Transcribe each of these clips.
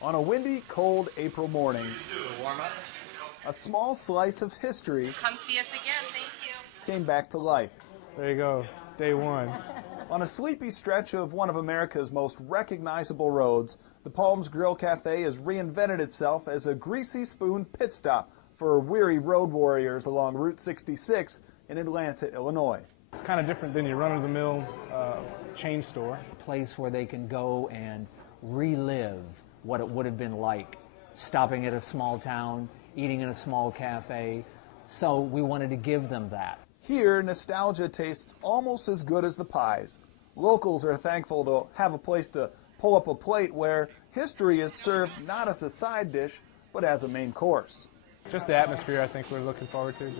On a windy, cold April morning, a small slice of history Come see us again, thank you. came back to life. There you go, day one. On a sleepy stretch of one of America's most recognizable roads, the Palms Grill Cafe has reinvented itself as a greasy spoon pit stop for weary road warriors along Route 66 in Atlanta, Illinois. It's kind of different than your run-of-the-mill chain store. A place where they can go and relive what it would have been like stopping at a small town, eating in a small cafe. So we wanted to give them that. Here, nostalgia tastes almost as good as the pies. Locals are thankful to have a place to pull up a plate where history is served not as a side dish, but as a main course. Just the atmosphere I think we're looking forward to.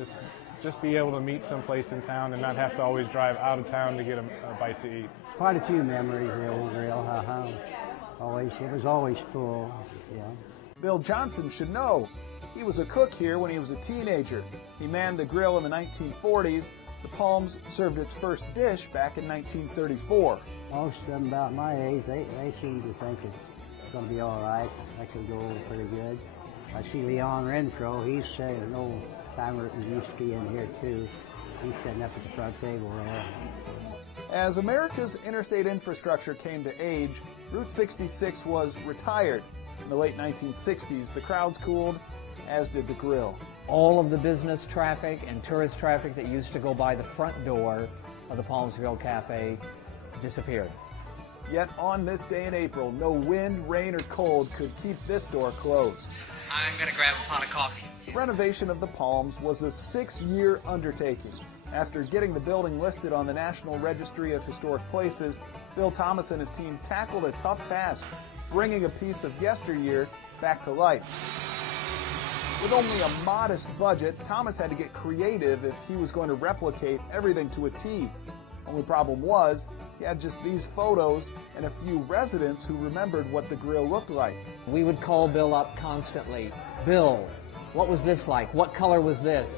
Just be able to meet someplace in town and not have to always drive out of town to get a bite to eat. Quite a few memories, the old grill, it was always full, yeah. Bill Johnson should know. He was a cook here when he was a teenager. He manned the grill in the 1940s. The Palms served its first dish back in 1934. Most of them about my age, they seem to think it's going to be all right. That could go over pretty good. I see Leon Renfro, he's an old timer that used to be in here too. He's sitting up at the front table there. As America's interstate infrastructure came to age, Route 66 was retired. In the late 1960s, the crowds cooled, as did the grill. All of the business traffic and tourist traffic that used to go by the front door of the Palms Grill Cafe disappeared. Yet on this day in April, no wind, rain, or cold could keep this door closed. I'm going to grab a pot of coffee. The renovation of the Palms was a 6-year undertaking. After getting the building listed on the National Registry of Historic Places, Bill Thomas and his team tackled a tough task, bringing a piece of yesteryear back to life. With only a modest budget, Thomas had to get creative if he was going to replicate everything to a T. Only problem was, he had just these photos and a few residents who remembered what the grill looked like. We would call Bill up constantly. Bill, what was this like? What color was this?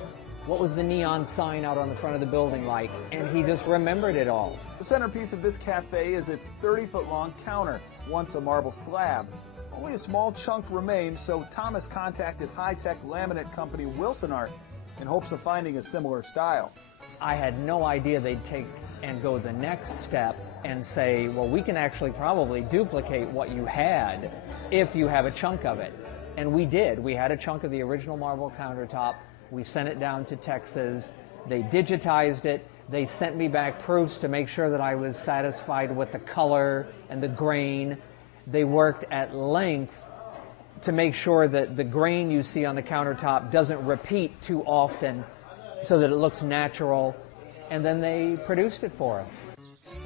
What was the neon sign out on the front of the building like? And he just remembered it all. The centerpiece of this cafe is its 30-foot-long counter, once a marble slab. Only a small chunk remained, so Thomas contacted high-tech laminate company Wilson Art in hopes of finding a similar style. I had no idea they'd take and go the next step and say, well, we can actually probably duplicate what you had if you have a chunk of it. And we did. We had a chunk of the original marble countertop. We sent it down to Texas. They digitized it. They sent me back proofs to make sure that I was satisfied with the color and the grain. They worked at length to make sure that the grain you see on the countertop doesn't repeat too often so that it looks natural. And then they produced it for us.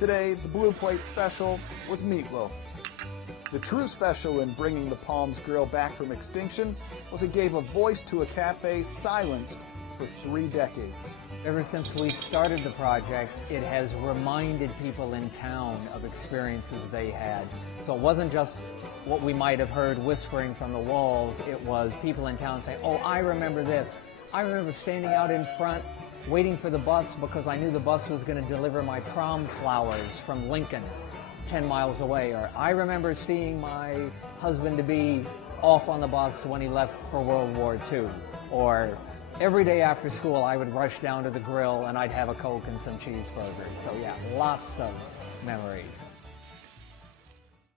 Today, the Blue Plate special was meatloaf. The true special in bringing the Palms Grill back from extinction was it gave a voice to a cafe silenced for 3 decades. Ever since we started the project, it has reminded people in town of experiences they had. So it wasn't just what we might have heard whispering from the walls. It was people in town saying, oh, I remember this. I remember standing out in front waiting for the bus because I knew the bus was going to deliver my prom flowers from Lincoln 10 miles away. Or I remember seeing my husband-to-be off on the bus when he left for World War II. Or every day after school I would rush down to the grill and I'd have a Coke and some cheeseburgers. So yeah, lots of memories.